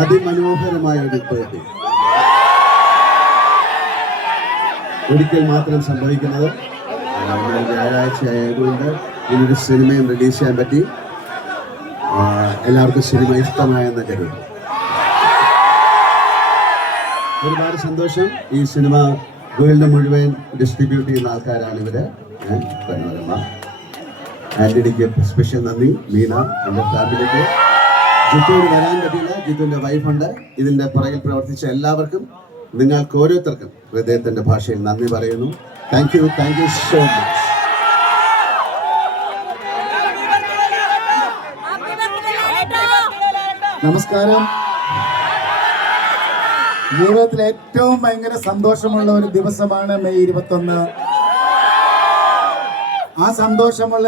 അതിമനോഹരമായ ഒരു ബർത്ത്ഡേ ഒരിക്കൽ മാത്രം സംഭവിക്കുന്നത്. വ്യാഴാഴ്ച ആയതുകൊണ്ട് ഇതിനൊരു സിനിമയും റിലീസ് ചെയ്യാൻ പറ്റി. എല്ലാവർക്കും സിനിമ ഇഷ്ടമായെന്ന് കരുതുന്നു. ഒരുപാട് സന്തോഷം. ഈ സിനിമ വേൾഡ് മുഴുവൻ ഡിസ്ട്രിബ്യൂട്ട് ചെയ്യുന്ന ആൾക്കാരാണ് ഇവര്. പനോരമ ആന്റണിക്ക് സ്പെഷ്യൽ നന്ദി. മീന, എൻ്റെ ഫാമിലിക്ക്. ജിത്തുവിന് വരാൻ പറ്റില്ല, ജിത്തുവിൻ്റെ വൈഫുണ്ട്. ഇതിൻ്റെ പുറകിൽ പ്രവർത്തിച്ച എല്ലാവർക്കും, നിങ്ങൾക്ക് ഓരോരുത്തർക്കും ഹൃദയത്തിൻ്റെ ഭാഷയിൽ നന്ദി പറയുന്നു. Thank you so much. നമസ്കാരം. ജീവിതത്തിൽ ഏറ്റവും ഭയങ്കര സന്തോഷമുള്ള ഒരു ദിവസമാണ് മെയ് 21. ആ സന്തോഷമുള്ള